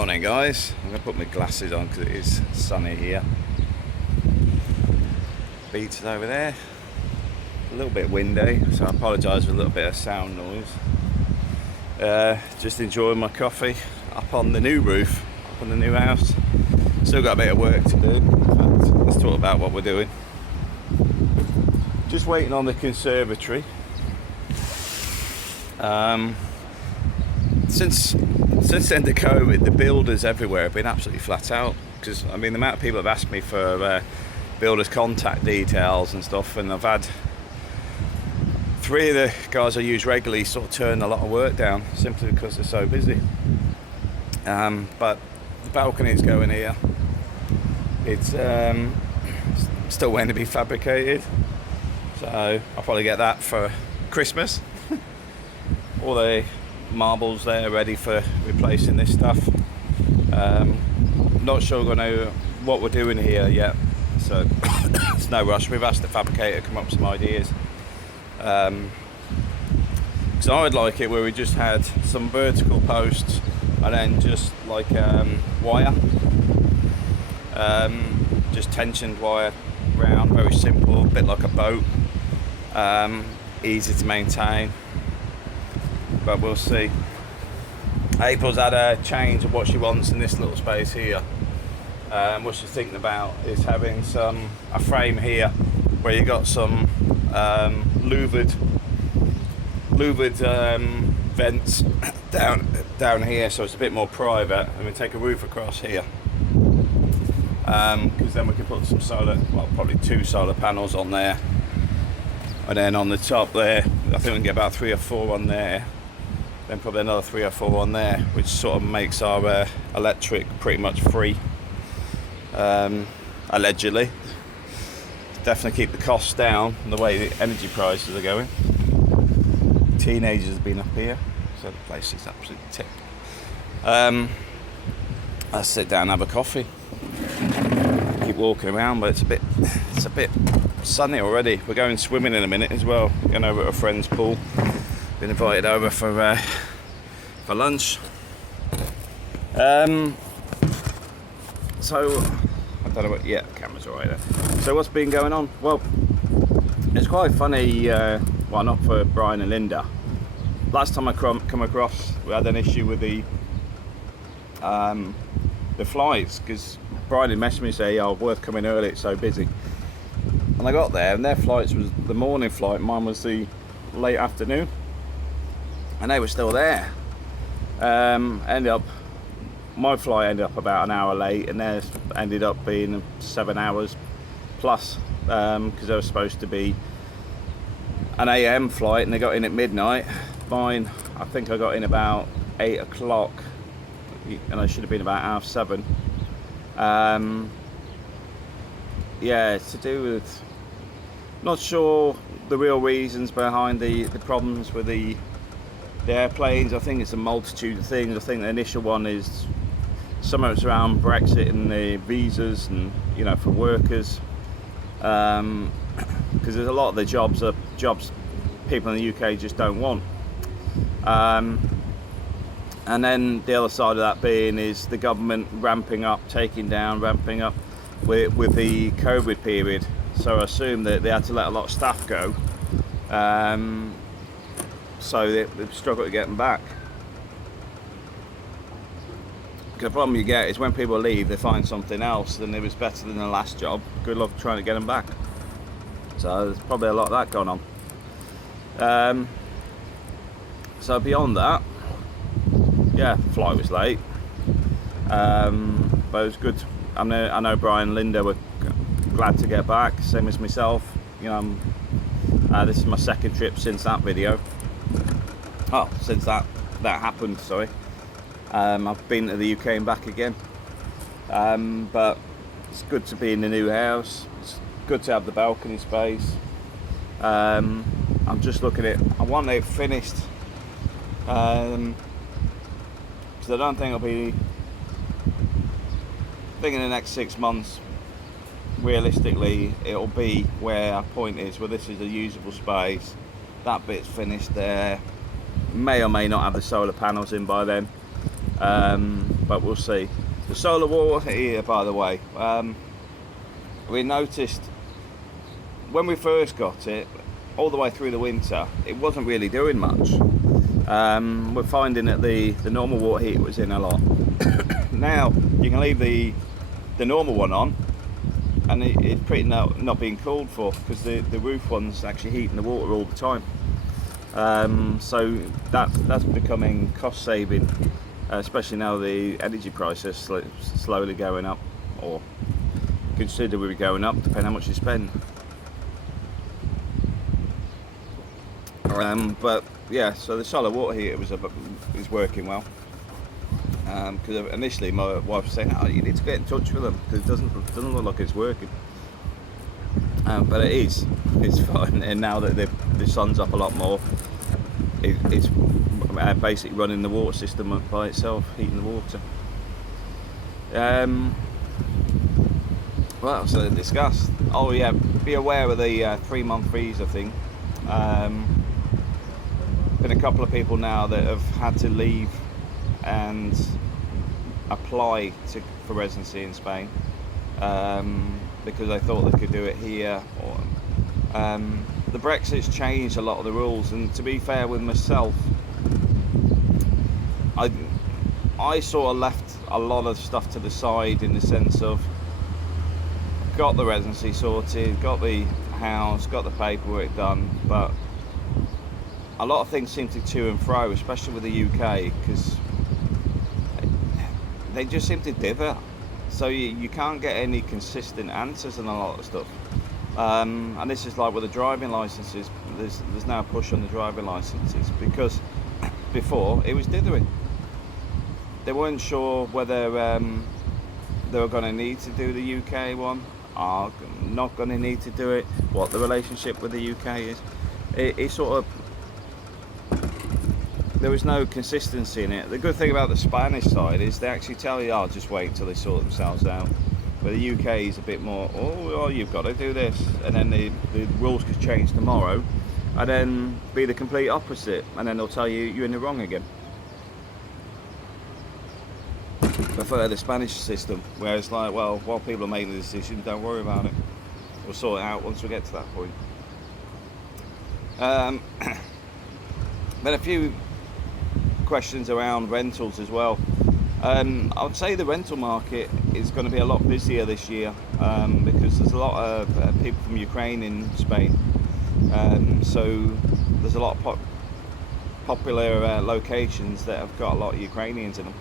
Morning guys, I'm going to put my glasses on because it is sunny here. Beachside over there, a little bit windy, so I apologise for a little bit of sound noise. Just enjoying my coffee up on the new roof, up on the new house. Still got a bit of work to do. In fact, let's talk about what we're doing. Just waiting on the conservatory. Since the end of COVID, the builders everywhere have been absolutely flat out. Because I mean, the amount of people have asked me for builders' contact details and stuff, and I've had 3 of the guys I use regularly sort of turn a lot of work down simply because they're so busy. But the balcony is going here. It's still waiting to be fabricated, so I'll probably get that for Christmas. All the marbles there ready for replacing this stuff. Not sure we're going to what we're doing here yet, so it's no rush. We've asked the fabricator to come up with some ideas. So I would like it where we just had some vertical posts and then just like wire, just tensioned wire round, very simple, a bit like a boat, easy to maintain. But we'll see. April's had a change of what she wants in this little space here. What she's thinking about is having a frame here where you got some louvered vents down here, so it's a bit more private, and we take a roof across here, because then we can put some solar, well, probably 2 solar panels on there, and then on the top there I think we can get about 3 or 4 on there, then probably another 3 or 4 on there, which sort of makes our electric pretty much free, allegedly. Definitely keep the costs down the way the energy prices are going. Teenagers have been up here, so the place is absolutely ticked. Let's sit down and have a coffee. Keep walking around, but it's a bit sunny already. We're going swimming in a minute as well. Going over to a friend's pool. Been invited over for lunch. So I don't know what. Yeah, the camera's alright there. So what's been going on? Well, it's quite funny. Well, not for Brian and Linda. Last time I come across, we had an issue with the flights, because Brian had messaged me and say, "Oh, worth coming early. It's so busy." And I got there, and their flights was the morning flight. Mine was the late afternoon. And they were still there. My flight ended up about an hour late, and theirs ended up being 7 hours plus, because they were supposed to be an AM flight, and they got in at midnight. Mine, I think I got in about 8 o'clock, and I should have been about 7:30. Yeah, it's to do with, not sure the real reasons behind the problems with the airplanes. I think it's a multitude of things. I think the initial one is some of it's around Brexit and the visas, and for workers, because there's a lot of the jobs people in the UK just don't want, and then the other side of that being is the government ramping up with the COVID period. So I assume that they had to let a lot of staff go, so they've struggled to get them back. The problem you get is when people leave, they find something else and it was better than the last job. Good luck trying to get them back. So there's probably a lot of that going on. So beyond that, yeah, flight was late, but it was good. I know Brian and Linda were glad to get back, same as myself. This is my 2nd trip since that video. Oh, since that happened, sorry. I've been to the UK and back again. But it's good to be in the new house. It's good to have the balcony space. I'm just looking at it. I want it finished. Because I don't think it'll be. I think in the next 6 months, realistically, it'll be where our point is, where this is a usable space. That bit's finished there. May or may not have the solar panels in by then. but we'll see. The solar water heater, by the way, we noticed when we first got it, all the way through the winter, it wasn't really doing much. We're finding that the normal water heater was in a lot. Now you can leave the normal one on, and it's pretty not being called for, because the roof one's actually heating the water all the time. So that's becoming cost saving, especially now the energy prices slowly going up, or considerably going up, depending how much you spend. But yeah, so the solar water heater is working well. Because initially my wife was saying, "Oh, you need to get in touch with them because it doesn't look like it's working." But it is. It's fine. And now that the sun's up a lot more, it's basically running the water system by itself, heating the water. What else to discuss? Oh yeah, be aware of the 3-month freezer thing. Been a couple of people now that have had to leave and apply for residency in Spain, because they thought they could do it here. The Brexit's changed a lot of the rules, and to be fair with myself, I sort of left a lot of stuff to the side, in the sense of got the residency sorted, got the house, got the paperwork done, but a lot of things seem to and fro, especially with the UK, because they just seem to dither. So you can't get any consistent answers on a lot of stuff. And this is like with the driving licenses. There's now a push on the driving licenses, because before it was dithering. They weren't sure whether they were going to need to do the UK one, or not going to need to do it, what the relationship with the UK is. It sort of, there was no consistency in it. The good thing about the Spanish side is they actually tell you, "Oh, just wait until they sort themselves out." But the UK is a bit more, "Oh, well, you've got to do this," and then the rules could change tomorrow, and then be the complete opposite, and then they'll tell you you're in the wrong again. Prefer the Spanish system, where it's like, well, while people are making the decision, don't worry about it. We'll sort it out once we get to that point. But a few questions around rentals as well. I would say the rental market is going to be a lot busier this year, because there's a lot of people from Ukraine in Spain. So there's a lot of popular locations that have got a lot of Ukrainians in them.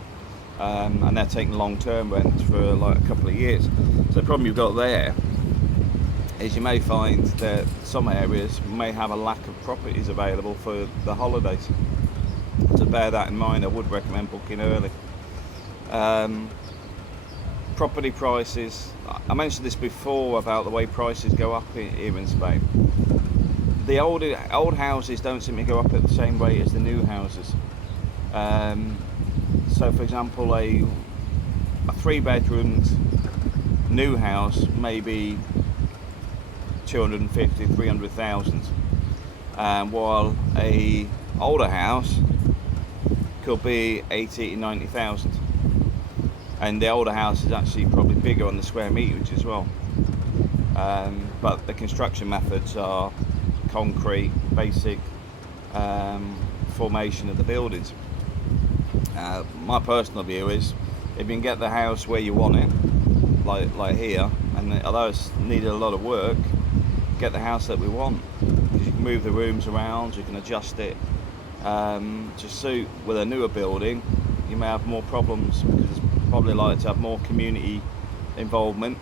And they're taking long-term rent for like a couple of years. So the problem you've got there is you may find that some areas may have a lack of properties available for the holidays. To bear that in mind, I would recommend booking early. Property prices, I mentioned this before about the way prices go up here in Spain. The old houses don't seem to go up at the same rate as the new houses. So for example, a 3-bedroomed new house may be 250, 300,000, while a older house could be 80 to 90,000, and the older house is actually probably bigger on the square meterage as well. But the construction methods are concrete, basic formation of the buildings. My personal view is, if you can get the house where you want it, like here, and although it's needed a lot of work, get the house that we want, because you can move the rooms around, you can adjust it to suit. With a newer building, you may have more problems, because it's probably like to have more community involvement,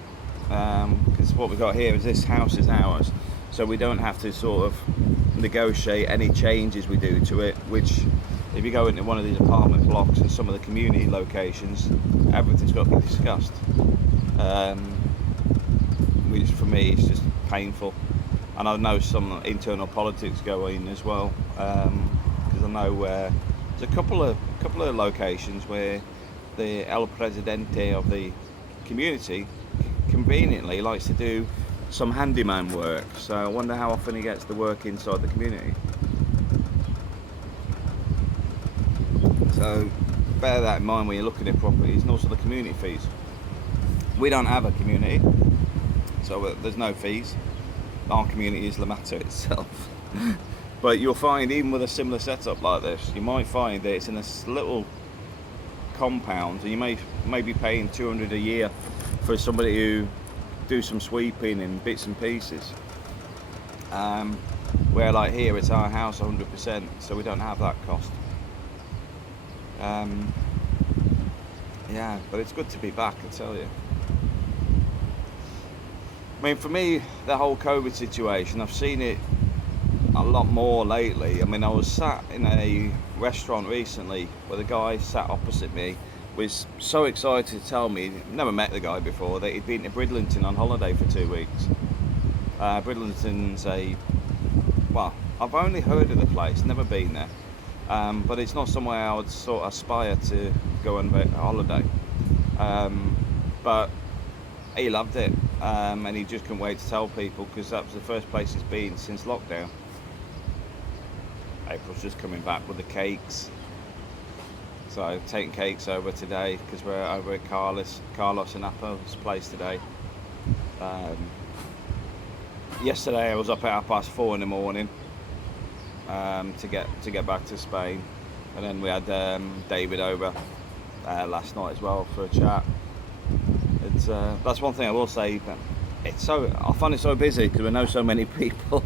because what we've got here is this house is ours, so we don't have to sort of negotiate any changes we do to it, which if you go into one of these apartment blocks and some of the community locations, everything's got to be discussed, which for me is just painful. And I know some internal politics go in as well, because I know there's a couple of locations where the El Presidente of the community conveniently likes to do some handyman work, so I wonder how often he gets to work inside the community. So bear that in mind when you're looking at properties, and also the community fees. We don't have a community, so there's no fees. Our community is the matter itself. But you'll find, even with a similar setup like this, you might find that it's in this little compound, and you may be paying 200 a year for somebody who do some sweeping in bits and pieces. Where like here, it's our house 100%, so we don't have that cost. Yeah, but it's good to be back, I tell you. I mean, for me, the whole COVID situation, I've seen it a lot more lately. I mean, I was sat in a restaurant recently where the guy sat opposite me was so excited to tell me, never met the guy before, that he'd been to Bridlington on holiday for 2 weeks. Bridlington's well, I've only heard of the place, never been there, but it's not somewhere I would sort of aspire to go on a holiday. But he loved it, and he just couldn't wait to tell people, because that was the first place he's been since lockdown. April's just coming back with the cakes, so taking cakes over today because we're over at Carlos and Apple's place today. Yesterday I was up at 4:30 in the morning to get back to Spain, and then we had David over last night as well for a chat. It's that's one thing I will say. I find it so busy because we know so many people,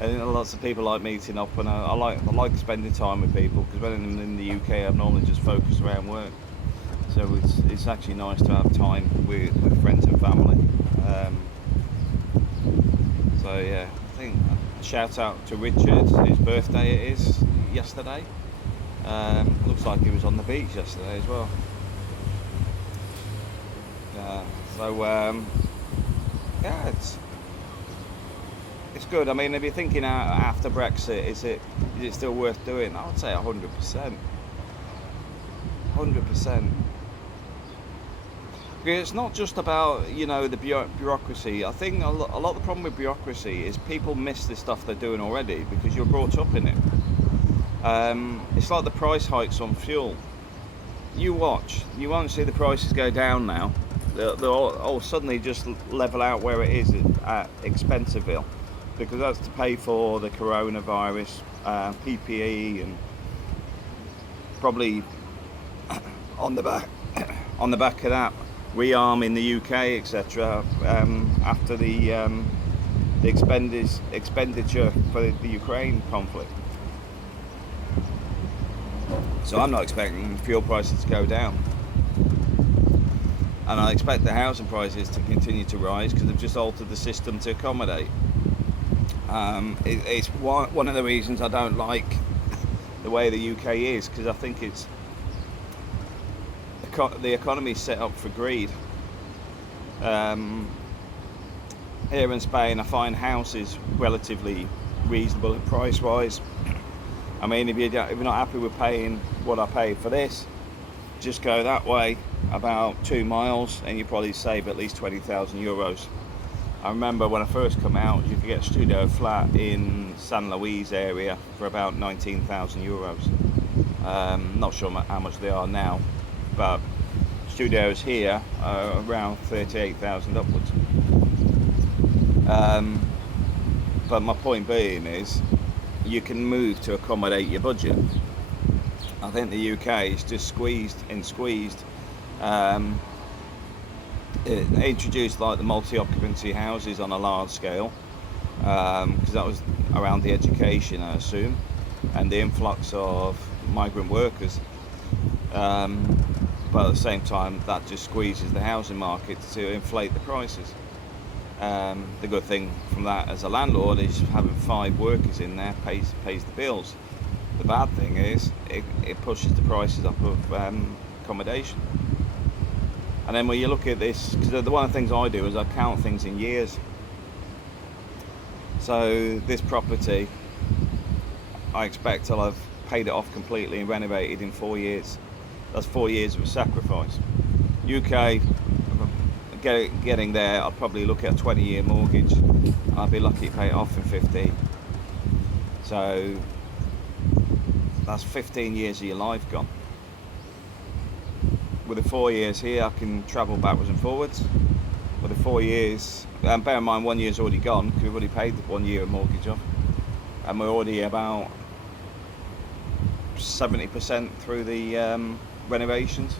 and lots of people like meeting up, and I like spending time with people, because when I'm in the UK, I'm normally just focused around work. So it's actually nice to have time with friends and family. So yeah, I think shout out to Richard. His birthday it is yesterday. Looks like he was on the beach yesterday as well. Yeah, it's good. I mean, if you're thinking after Brexit, is it still worth doing? I would say 100%. 100%. It's not just about, the bureaucracy. I think a lot of the problem with bureaucracy is people miss the stuff they're doing already because you're brought up in it. It's like the price hikes on fuel. You watch, you won't see the prices go down now. They'll all suddenly just level out where it is at Expensiville, because that's to pay for the coronavirus, PPE, and probably on the back of that, rearming the UK, etc. After the expenditure for the Ukraine conflict. So I'm not expecting fuel prices to go down, and I expect the housing prices to continue to rise because they've just altered the system to accommodate. It's one of the reasons I don't like the way the UK is, because I think the economy is set up for greed. Here in Spain, I find houses relatively reasonable price-wise. I mean, if you're not happy with paying what I paid for this, just go that way about 2 miles and you probably save at least 20,000 euros. I remember when I first come out, you could get a studio flat in San Luis area for about 19,000 euros. Not sure how much they are now, but studios here are around 38,000 upwards. But my point being is, you can move to accommodate your budget. I think the UK is just squeezed. It introduced like the multi-occupancy houses on a large scale, because that was around the education, I assume, and the influx of migrant workers. But at the same time, that just squeezes the housing market to inflate the prices. The good thing from that as a landlord is having 5 workers in there pays the bills. The bad thing is it pushes the prices up of accommodation. And then when you look at this, because one of the things I do is I count things in years. So this property, I expect I'll have paid it off completely and renovated in 4 years. That's 4 years of a sacrifice. UK, getting there, I'd probably look at a 20-year mortgage. I'd be lucky to pay it off in 15. So that's 15 years of your life gone. with the 4 years here, I can travel backwards and forwards. With the 4 years, bear in mind 1 year's already gone because we've already paid the 1 year of mortgage off, and we're already about 70% through the renovations.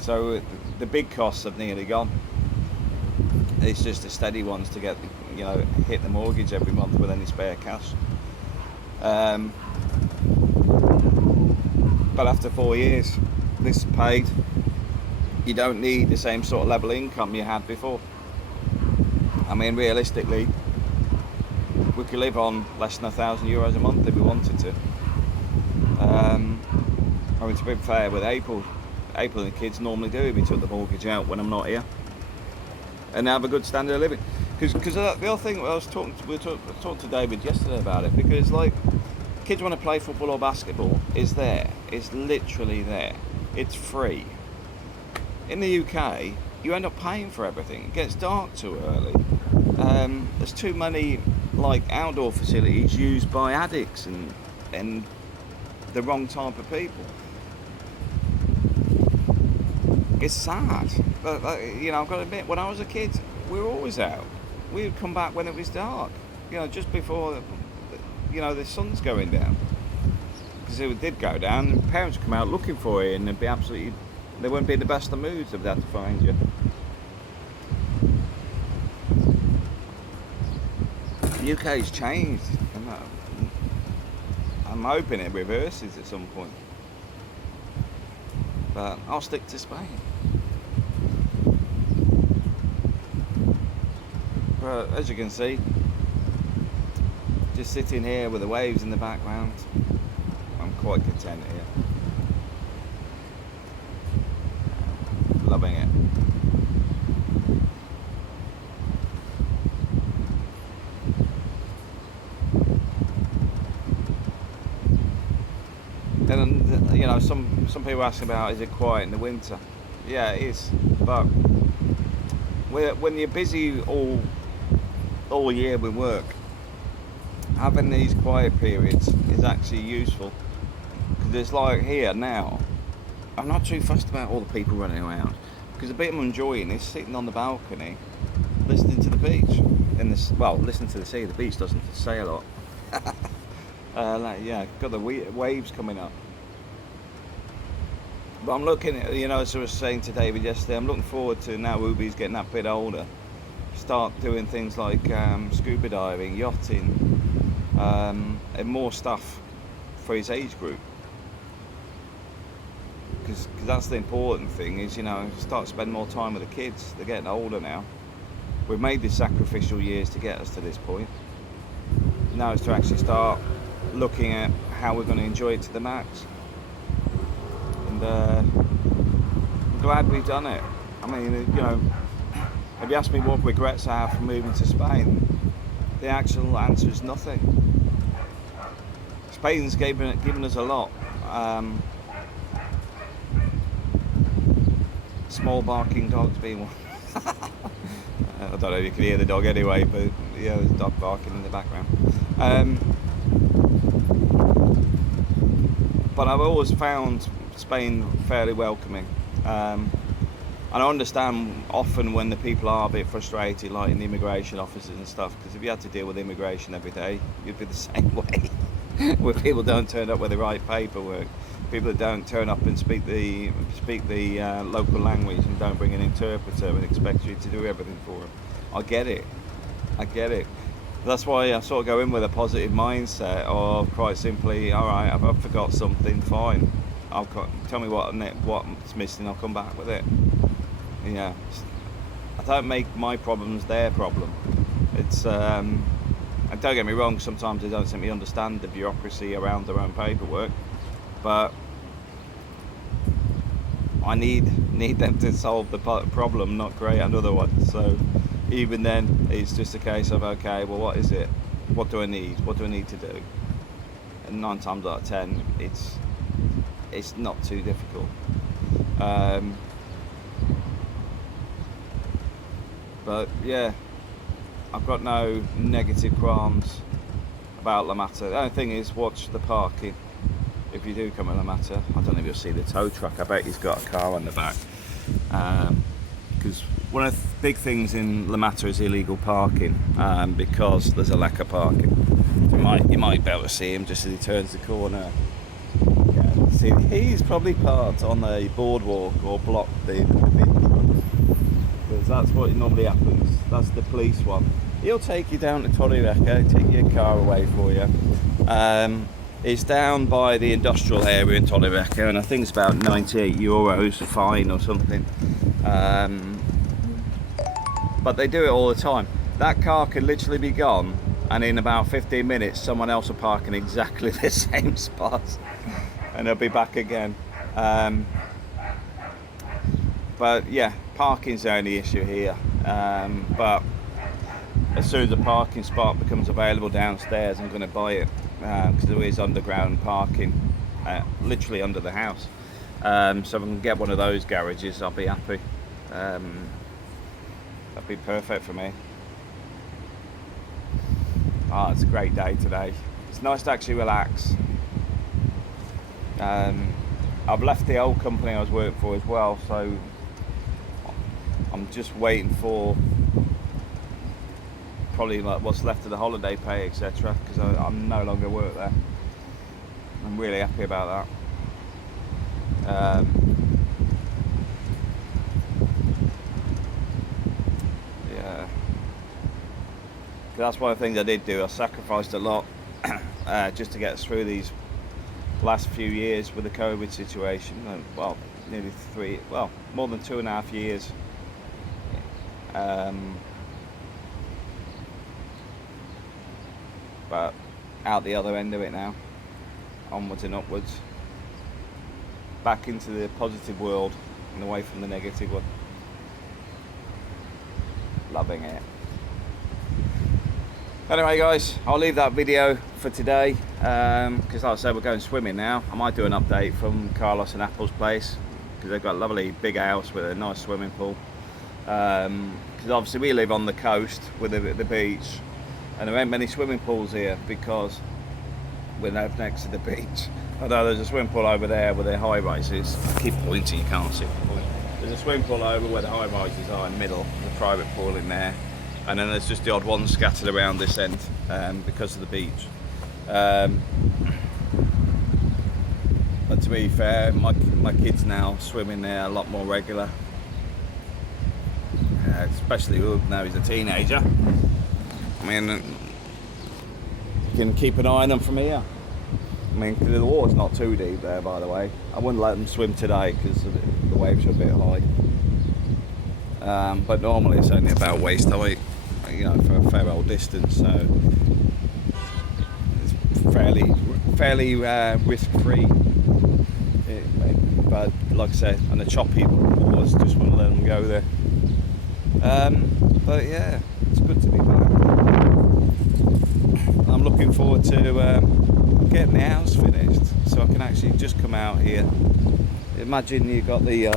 So the big costs have nearly gone. It's just the steady ones to get, hit the mortgage every month with any spare cash. But after 4 years, this is paid. You don't need the same sort of level of income you had before. I mean, realistically, we could live on less than €1,000 a month if we wanted to. I mean, to be fair, with April and the kids normally do if we took the mortgage out when I'm not here, and have a good standard of living. Because the other thing, I was talking to David yesterday about it, because like, kids want to play football or basketball, it's there. It's literally there. It's free. In the UK, you end up paying for everything. It gets dark too early. There's too many like outdoor facilities used by addicts and the wrong type of people. It's sad, but I've got to admit, when I was a kid, we were always out. We would come back when it was dark, just before the sun's going down, because it did go down, and parents would come out looking for you, and they wouldn't be in the best of moods if they had to find you. The UK's changed, and I'm hoping it reverses at some point, but I'll stick to Spain. But as you can see, just sitting here with the waves in the background, I'm quite content here. Loving it. And some people ask about, is it quiet in the winter? Yeah, it is, but when you're busy all year with work, having these quiet periods is actually useful, because it's like here now, I'm not too fussed about all the people running around, because the bit I'm enjoying is sitting on the balcony listening to the beach listening to the sea. The beach doesn't say a lot. Got the waves coming up, but I'm looking at, as I was saying to David yesterday, I'm looking forward to, now Ubi's getting that bit older, start doing things like scuba diving, yachting, and more stuff for his age group, because that's the important thing, is start spending more time with the kids. They're getting older now. We've made the sacrificial years to get us to this point. Now it's to actually start looking at how we're going to enjoy it to the max, and I'm glad we've done it. I mean, if you ask me what regrets I have from moving to Spain, the actual answer is nothing. Spain's given us a lot. Small barking dogs being one. I don't know if you can hear the dog anyway, but yeah, there's a dog barking in the background. But I've always found Spain fairly welcoming. And I understand often when the people are a bit frustrated, like in the immigration offices and stuff, because if you had to deal with immigration every day, you'd be the same way. Where people don't turn up with the right paperwork, people that don't turn up and speak the local language and don't bring an interpreter and expect you to do everything for them. I get it. That's why I sort of go in with a positive mindset of, quite simply, all right, if I forgot something, fine. Tell me what's missing, I'll come back with it. Yeah, I don't make my problems their problem. It's and don't get me wrong, sometimes they don't simply understand the bureaucracy around their own paperwork, but I need them to solve the problem, not create another one. So even then, it's just a case of, okay, well, what is it? What do I need? What do I need to do? And 9 times out of 10, it's not too difficult. But yeah, I've got no negative qualms about La Mata. The only thing is, watch the parking. if you do come to Lamata. I don't know if you'll see the tow truck. I bet he's got a car on the back. Because one of the big things in Lamata is illegal parking, because there's a lack of parking. You might be able to see him just as he turns the corner. Yeah, see, he's probably parked on a boardwalk or blocked the big trucks, because that's what normally happens. That's the police one. He'll take you down to Torrevieja, take your car away for you. It's down by the industrial area in Torrevieja, and I think it's about €98 a fine or something. But they do it all the time. That car can literally be gone, and in about 15 minutes someone else will park in exactly the same spot and they'll be back again. But yeah, parking's the only issue here. But as soon as a parking spot becomes available downstairs, I'm going to buy it, because there is underground parking literally under the house. So if I can get one of those garages, I'll be happy. That'd be perfect for me. It's a great day today. It's nice to actually relax. I've left the old company I was working for as well, so I'm just waiting for probably like what's left of the holiday pay, etc., because I'm no longer work there. I'm really happy about that. Yeah, that's one of the things I did do. I sacrificed a lot just to get us through these last few years with the COVID situation. Well, nearly more than 2.5 years. But out the other end of it now, onwards and upwards, back into the positive world and away from the negative one. Loving it. Anyway guys, I'll leave that video for today, because like I said, we're going swimming now. I might do an update from Carlos and Apple's place, because they've got a lovely big house with a nice swimming pool. Because obviously we live on the coast with the beach, and there ain't many swimming pools here because we're next to the beach. Although there's a swimming pool over there where the high rises. I keep pointing, you can't see the point. There's a swimming pool over where the high rises are in the middle, the private pool in there. And then there's just the odd one scattered around this end because of the beach. But to be fair, my kids now swim in there a lot more regular. Especially now he's a teenager. I mean, you can keep an eye on them from here. I mean, the water's not too deep there, by the way. I wouldn't let them swim today because the waves are a bit high. But normally it's only about waist height, you know, for a fair old distance, so it's fairly risk-free. But like I said, on the choppy waters, just want to let them go there. But yeah, it's good to be back. I'm looking forward to getting the house finished, so I can actually just come out here. Imagine you got the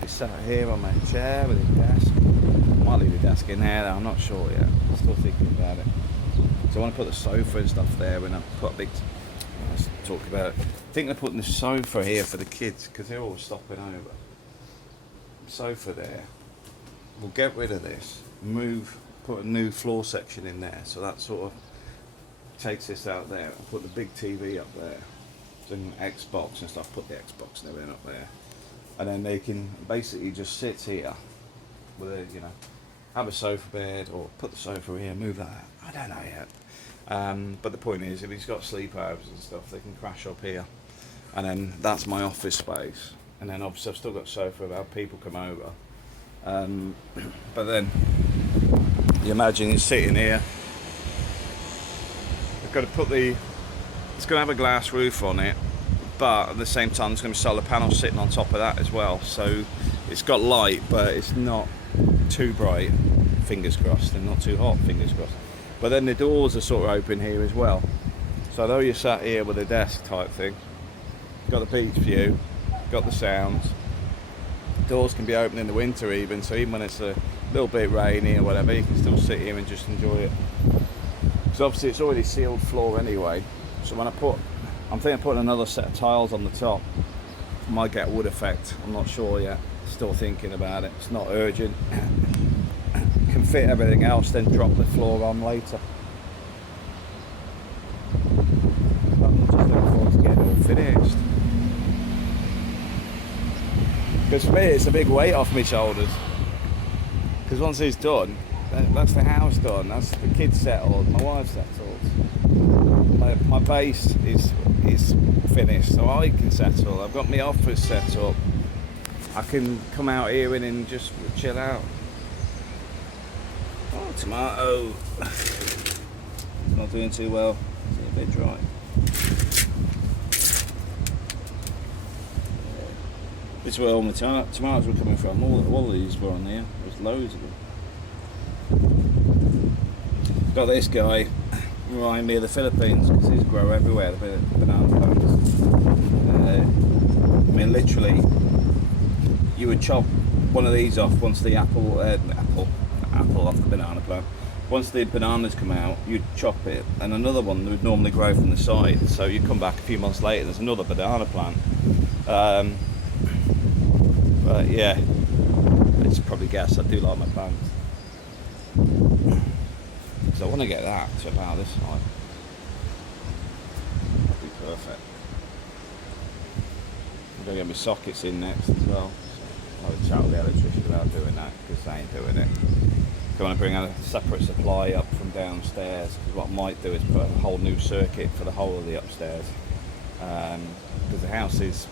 he's sat here on my chair with his desk. I might leave the desk in there though, I'm not sure yet. I'm still thinking about it. So I want to put the sofa and stuff there, and I put a big let's talk about it. I think they're putting the sofa here for the kids because they're all stopping over. Sofa there. We'll get rid of this, put a new floor section in there, so that sort of takes this out there. I'll put the big TV up there, some Xbox and stuff, put the Xbox and everything up there, and then they can basically just sit here with a, you know, have a sofa bed, or put the sofa here, move that, I don't know yet. But the point is, if he's got sleepovers and stuff, they can crash up here, and then that's my office space. And then obviously I've still got a sofa about people come over. But then you imagine he's sitting here. I've got to put it's going to have a glass roof on it, but at the same time there's going to be solar panels sitting on top of that as well. So it's got light, but it's not too bright, fingers crossed, and not too hot, fingers crossed. But then the doors are sort of open here as well. So though you're sat here with a desk type thing, you've got the beach view, got the sounds. Doors can be open in the winter even, so even when it's a little bit rainy or whatever, you can still sit here and just enjoy it. So obviously it's already sealed floor anyway, So when I'm thinking of putting another set of tiles on the top. Might get a wood effect, I'm not sure yet, still thinking about it, it's not urgent. Can fit everything else, then drop the floor on later. I'm just looking forward to getting it all finished. Because for me it's a big weight off my shoulders. Because once it's done, that's the house done, that's the kids settled, my wife's settled. My base is finished, so I can settle. I've got my office set up. I can come out here and just chill out. Oh, tomato. It's not doing too well. It's a bit dry. This is where all my tomatoes were coming from. All of these were on there. There's loads of them. Got this guy. Remind me of the Philippines because these grow everywhere, the banana plants. I mean, literally, you would chop one of these off once the apple off the banana plant. Once the bananas come out, you'd chop it, and another one would normally grow from the side. So you come back a few months later, there's another banana plant. But yeah, it's probably guess I do like my plants. So I want to get that to about this side. That'd be perfect. I'm going to get my sockets in next as well. So I'll chat with the electrician about doing that because they ain't doing it. I want to bring a separate supply up from downstairs because what I might do is put a whole new circuit for the whole of the upstairs. Because the house is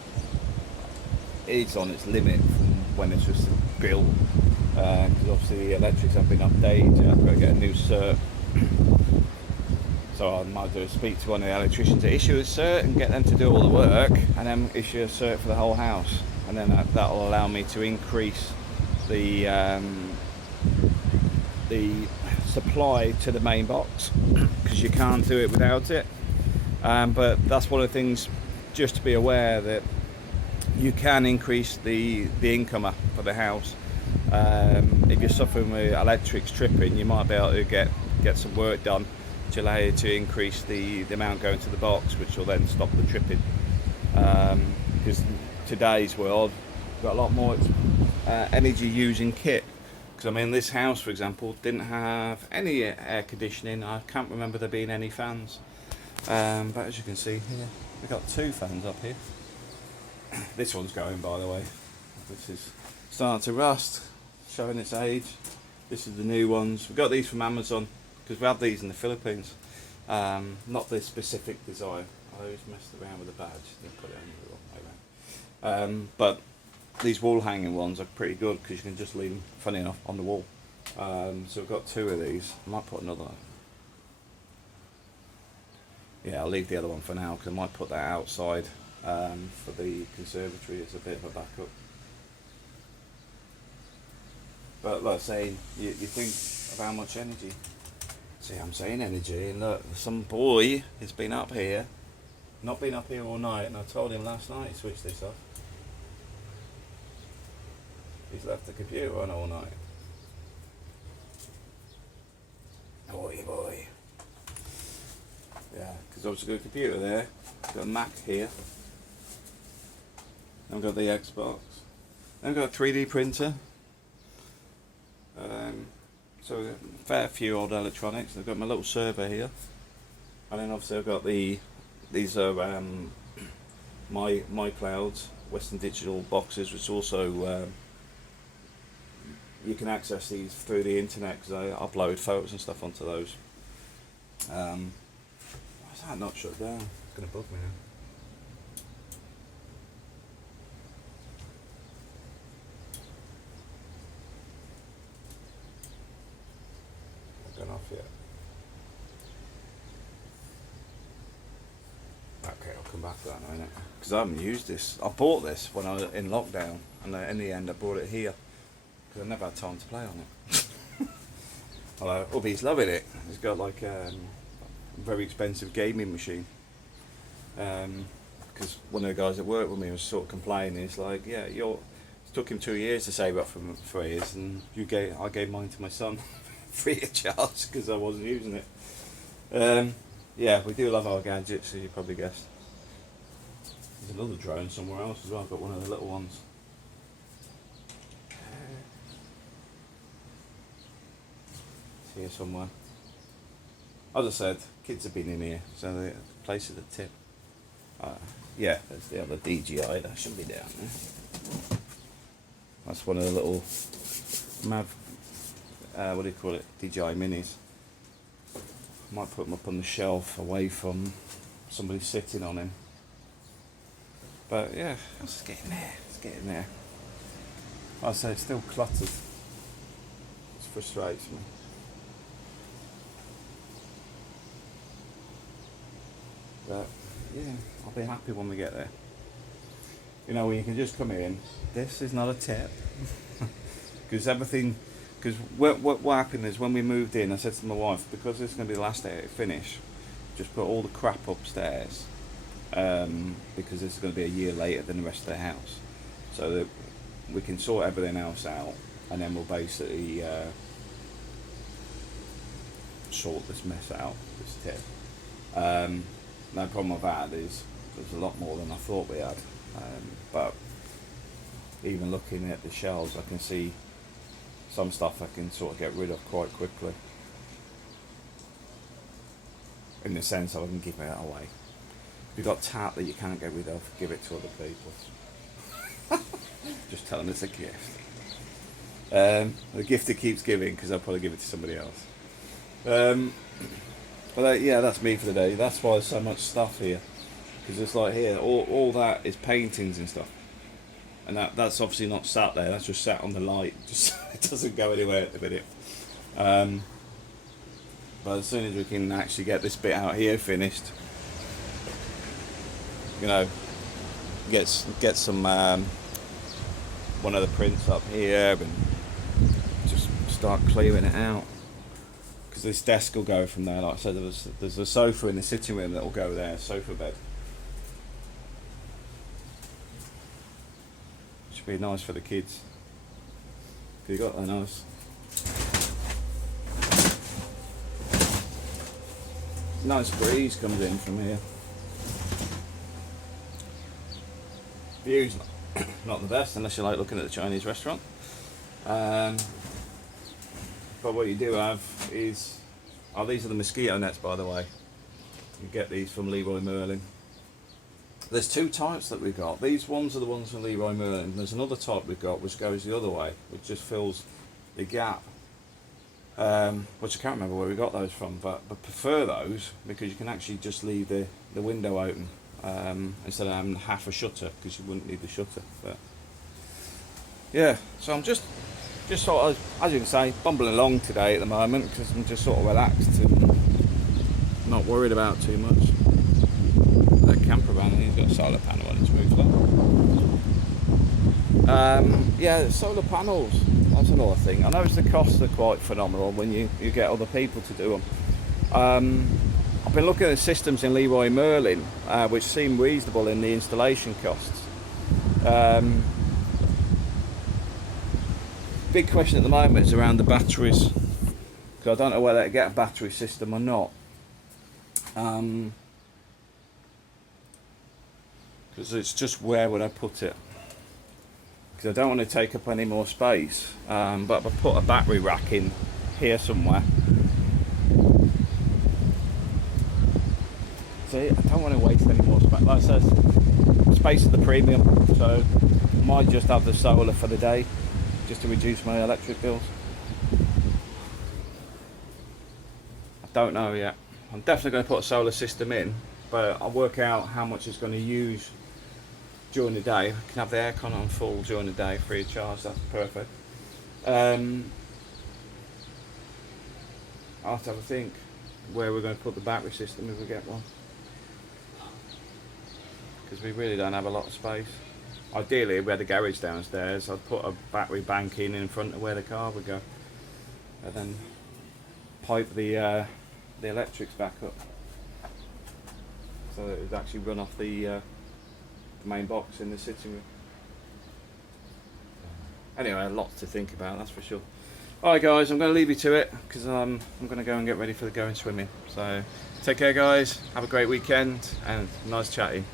on its limit from when it's just built. Because obviously the electrics have been updated, I've got to get a new cert. So I might do is speak to one of the electricians to issue a cert and get them to do all the work, and then issue a cert for the whole house, and then that will allow me to increase the supply to the main box, because you can't do it without it. But that's one of the things, just to be aware that you can increase the incomer for the house. If you're suffering with electrics tripping, you might be able to get some work done to allow you to increase the amount going to the box, which will then stop the tripping. Because today's world, we've got a lot more energy using kit. Because I mean, this house, for example, didn't have any air conditioning. I can't remember there being any fans. But as you can see here, we've got 2 fans up here. This one's going, by the way. This is starting to rust, showing its age. This is the new ones. We got these from Amazon because we have these in the Philippines. Not this specific design. I always messed around with the badge. Didn't put it on the wrong way around. But these wall hanging ones are pretty good because you can just leave them, funny enough, on the wall. So we've got 2 of these. I might put another. Yeah, I'll leave the other one for now because I might put that outside for the conservatory. It's a bit of a backup. But like I say, you think of how much energy. See, I'm saying energy, and look, some boy has been up here, not been up here all night, and I told him last night to switch this off. He's left the computer on all night. Boy. Yeah, because obviously got a computer there, got a Mac here, I've got the Xbox, I've got a 3D printer. So a fair few old electronics. I've got my little server here, and then obviously I've got these are my clouds, Western Digital boxes, which also you can access these through the internet because I upload photos and stuff onto those. Why is that not shut down? It's going to bug me now. Gone off yet. Okay, I'll come back to that in a minute. Because I haven't used this. I bought this when I was in lockdown, and in the end I brought it here because I never had time to play on it. Although Ubby's loving it. He's got like a very expensive gaming machine. Because one of the guys that worked with me was sort of complaining. He's like, yeah, it took him 2 years to save up for his, and I gave mine to my son. Free of charge because I wasn't using it. yeah, we do love our gadgets, as you probably guessed. There's another drone somewhere else as well. I've got one of the little ones. It's here somewhere. As I said, kids have been in here, so the place is a tip. Yeah, there's the other DJI, that should be down there. That's one of the little what do you call it, DJI minis. Might put them up on the shelf away from somebody sitting on him. But yeah, it's getting there, it's getting there. Like I say, it's still cluttered. It frustrates me. But yeah, I'll be happy when we get there. You know, when you can just come in, this is not a tip. Because what happened is when we moved in, I said to my wife, because this is going to be the last day to finish, just put all the crap upstairs, because this is going to be a year later than the rest of the house, so that we can sort everything else out, and then we'll basically sort this mess out, this tip. No problem with that is there's a lot more than I thought we had, but even looking at the shelves, I can see some stuff I can sort of get rid of quite quickly, in the sense I can give it away. If you've got tap that you can't get rid of, give it to other people. Just tell them it's a gift. The gift that keeps giving, because I'll probably give it to somebody else. But yeah, that's me for the day. That's why there's so much stuff here, because it's like here, all that is paintings and stuff. And that's obviously not sat there, that's just sat on the light, just it doesn't go anywhere at the minute. But as soon as we can actually get this bit out here finished, you know, get some one of the prints up here and just start clearing it out. Because this desk will go from there, like I said, there's a sofa in the sitting room that will go there, sofa bed. Be nice for the kids. You got that nice. Nice breeze comes in from here. View's not the best unless you like looking at the Chinese restaurant. But what you do have is, these are the mosquito nets, by the way. You get these from Leroy Merlin. There's two types that we've got. These ones are the ones from Leroy Merlin. There's another type we've got which goes the other way, which just fills the gap. Which I can't remember where we got those from, but I prefer those because you can actually just leave the window open instead of having half a shutter, because you wouldn't need the shutter. But yeah, so I'm just sort of, as you can say, bumbling along today at the moment, because I'm just sort of relaxed and not worried about too much. Camper van, and he's got a solar panel on his roof. Yeah, solar panels, that's another thing. I noticed the costs are quite phenomenal when you get other people to do them. I've been looking at systems in Leroy Merlin, which seem reasonable in the installation costs. Big question at the moment is around the batteries, because I don't know whether to get a battery system or not. Because it's just where would I put it, because I don't want to take up any more space, but if I put a battery rack in here somewhere, see, I don't want to waste any more space. Like I said, space at the premium, so I might just have the solar for the day just to reduce my electric bills. I don't know yet. I'm definitely going to put a solar system in, but I'll work out how much it's going to use during the day. I can have the aircon on full during the day, free of charge. That's perfect. I'll have to have a think where we're going to put the battery system if we get one, because we really don't have a lot of space. Ideally, if we had a garage downstairs, I'd put a battery bank in front of where the car would go, and then pipe the electrics back up, so that it would actually run off the main box in the sitting room. Anyway, a lot to think about, that's for sure. Alright guys, I'm going to leave you to it because I'm going to go and get ready for the going swimming. So take care guys, have a great weekend and nice chatting.